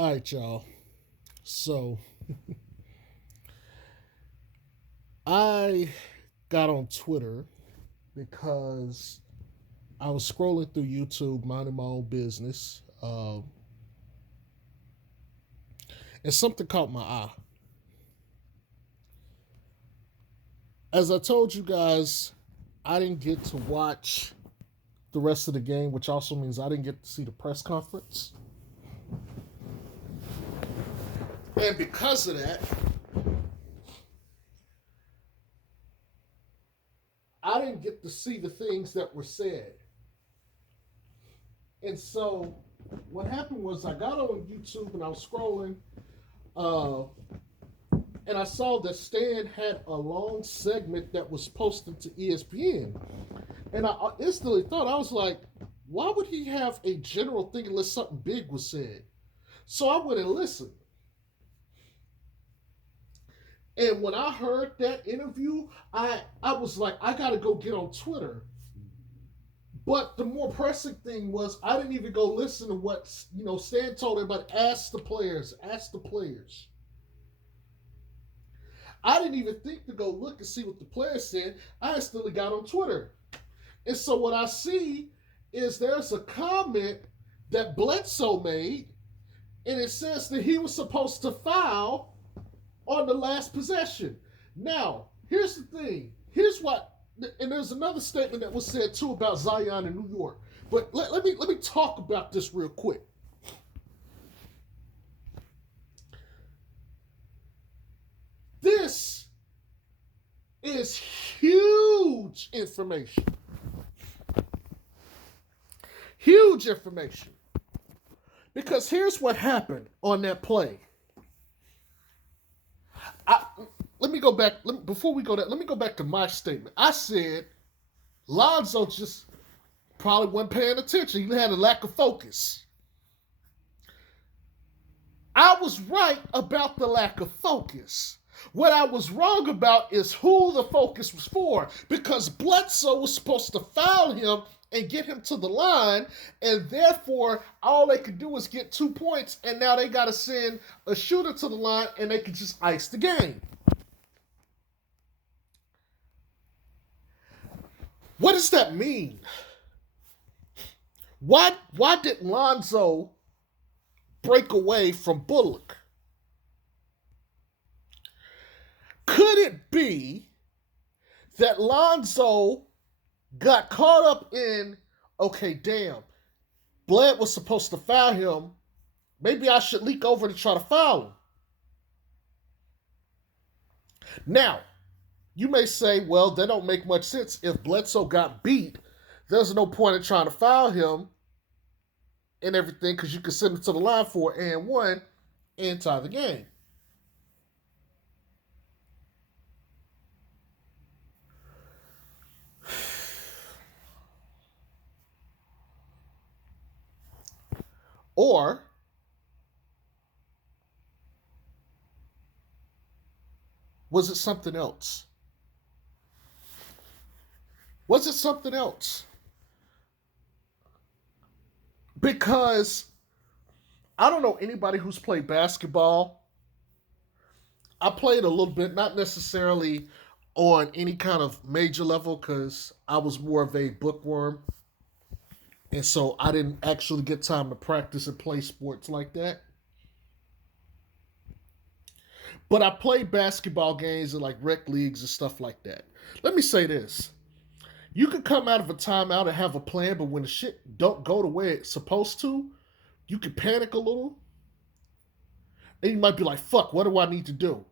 All right, y'all. So I got on Twitter because I was scrolling through YouTube, minding my own business, and something caught my eye. As I told you guys, I didn't get to watch the rest of the game, which also means I didn't get to see the press conference. And because of that, I didn't get to see the things that were said. And so what happened was I got on YouTube and I was scrolling, uh, and I saw that Stan had a long segment that was posted to ESPN. And I instantly thought, I was like, why would he have a general thing unless something big was said? So I went and listened. And when I heard that interview, I was like, I got to go get on Twitter. But the more pressing thing was I didn't even go listen to what Stan told everybody. Ask the players. Ask the players. I didn't even think to go look and see what the players said. I instantly got on Twitter. And so what I see is there's a comment that Bledsoe made, and it says that he was supposed to foul on the last possession. Now, here's the thing. Here's what, and there's another statement that was said too about Zion in New York. But let me talk about this real quick. This is huge information. Huge information. Because here's what happened on that play. Let me go back. Before we go there, let me go back to my statement. I said Lonzo just probably wasn't paying attention. He had a lack of focus. I was right about the lack of focus. What I was wrong about is who the focus was for, because Bledsoe was supposed to foul him and get him to the line, and therefore all they could do was get 2 points, and now they got to send a shooter to the line, and they could just ice the game. What does that mean? Why did Lonzo break away from Bullock? Could it be that Lonzo got caught up in, okay, damn, Bled was supposed to foul him. Maybe I should leak over to try to foul him. Now, you may say, well, that don't make much sense. If Bledsoe got beat, there's no point in trying to foul him and everything, because you can send him to the line for and one and tie the game. Or was it something else? Was it something else? Because I don't know anybody who's played basketball. I played a little bit, not necessarily on any kind of major level because I was more of a bookworm. And so I didn't actually get time to practice and play sports like that. But I played basketball games and like rec leagues and stuff like that. Let me say this. You could come out of a timeout and have a plan, but when the shit don't go the way it's supposed to, you could panic a little. And you might be like, fuck, what do I need to do?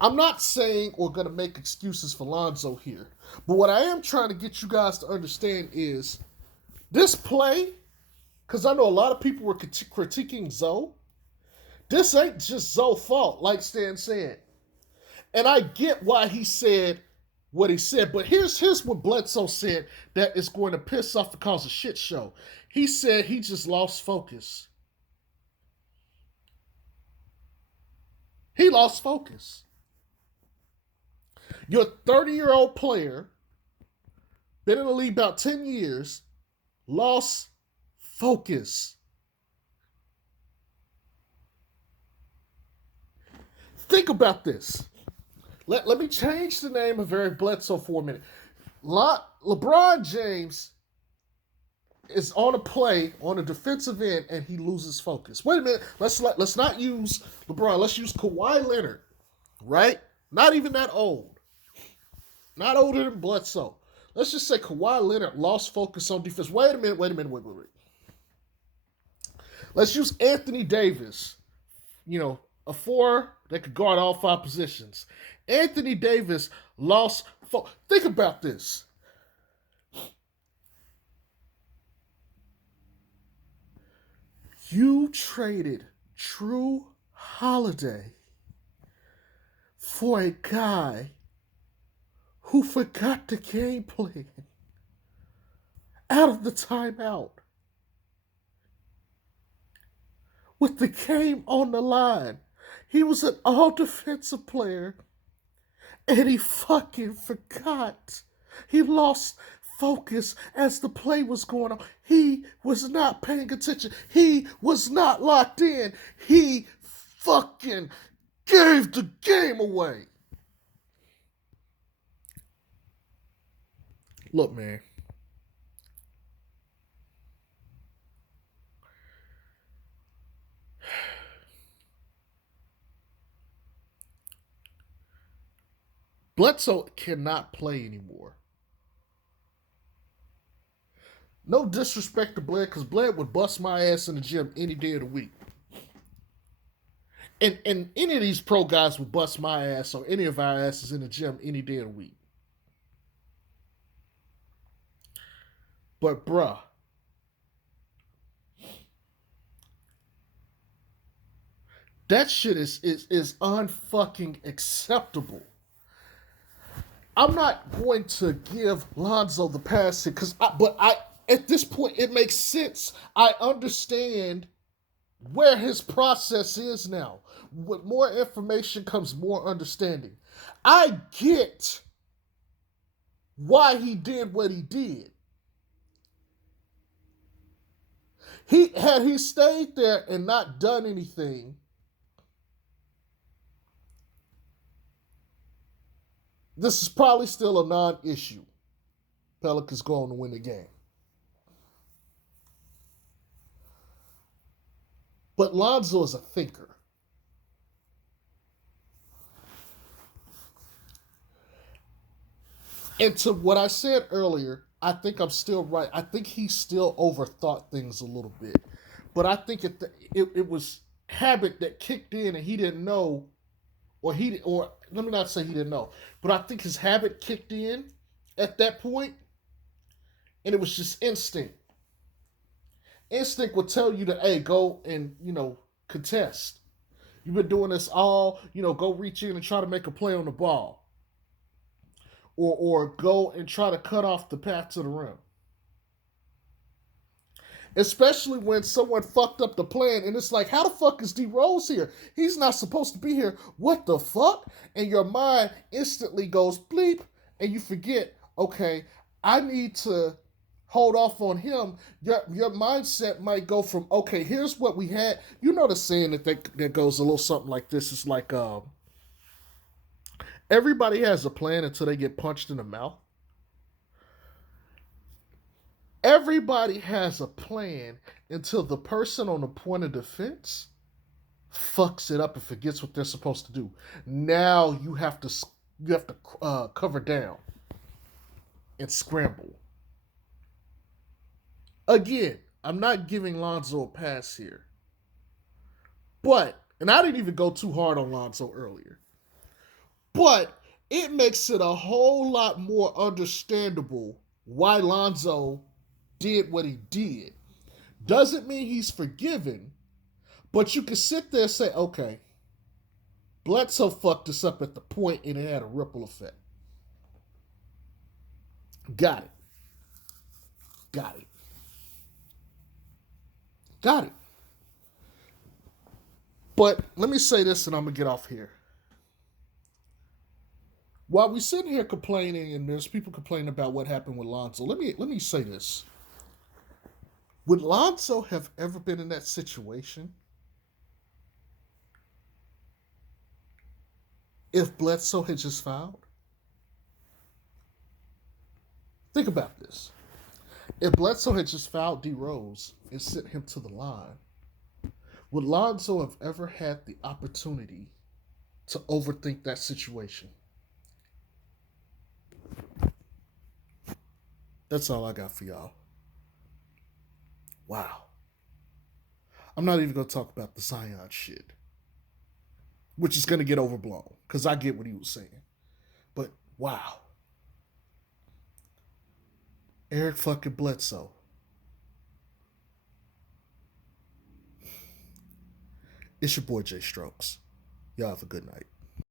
I'm not saying we're going to make excuses for Lonzo here. But what I am trying to get you guys to understand is this play, because I know a lot of people were critiquing Zoe. This ain't just Zoe's fault, like Stan said. And I get why he said what he said. But here's what Bledsoe said that is going to piss off and cause a shit show. He said he just lost focus. He lost focus. You're a 30-year-old player, been in the league about 10 years, lost focus. Think about this. Let me change the name of Eric Bledsoe for a minute. LeBron James is on a play on a defensive end and he loses focus. Wait a minute. Let's not use LeBron. Let's use Kawhi Leonard, right? Not even that old. Not older than Bledsoe. Let's just say Kawhi Leonard lost focus on defense. Wait a minute. Wait. Let's use Anthony Davis. A four that could guard all five positions. Anthony Davis lost focus. Think about this. You traded Drew Holiday for a guy who forgot the game plan out of the timeout with the game on the line. He was an all defensive player and he fucking forgot. He lost focus as the play was going on. He was not paying attention. He was not locked in. He fucking gave the game away. Look, man. Bledsoe cannot play anymore. No disrespect to Bled, because Bled would bust my ass in the gym any day of the week. And any of these pro guys would bust my ass or any of our asses in the gym any day of the week. But bruh, that shit is unfucking acceptable. I'm not going to give Lonzo the pass here but at this point it makes sense. I understand where his process is now. With more information comes more understanding. I get why he did what he did. Had he stayed there and not done anything, this is probably still a non-issue. Pelicans going to win the game. But Lonzo is a thinker. And to what I said earlier, I think I'm still right. I think he still overthought things a little bit. But I think it was habit that kicked in and he didn't know, or let me not say he didn't know, but I think his habit kicked in at that point, and it was just instinct. Instinct would tell you that, hey, go and, contest. You've been doing this all, go reach in and try to make a play on the ball. Or go and try to cut off the path to the rim. Especially when someone fucked up the plan and it's like, how the fuck is D Rose here? He's not supposed to be here. What the fuck? And your mind instantly goes bleep and you forget, okay, I need to hold off on him. Your mindset might go from, okay, here's what we had. You know the saying that goes a little something like this. It's like, everybody has a plan until they get punched in the mouth. Everybody has a plan until the person on the point of defense fucks it up and forgets what they're supposed to do. Now you have to cover down and scramble. Again, I'm not giving Lonzo a pass here. And I didn't even go too hard on Lonzo earlier. But it makes it a whole lot more understandable why Lonzo did what he did. Doesn't mean he's forgiven, but you can sit there and say, okay, Bledsoe fucked us up at the point and it had a ripple effect. Got it. But let me say this and I'm going to get off here. While we sit here complaining and there's people complaining about what happened with Lonzo, let me say this. Would Lonzo have ever been in that situation? If Bledsoe had just fouled, think about this. If Bledsoe had just fouled D Rose and sent him to the line, would Lonzo have ever had the opportunity to overthink that situation? That's all I got for y'all. Wow. I'm not even going to talk about the Zion shit, which is going to get overblown because I get what he was saying. But wow. Eric fucking Bledsoe. It's your boy Jay Strokes. Y'all have a good night.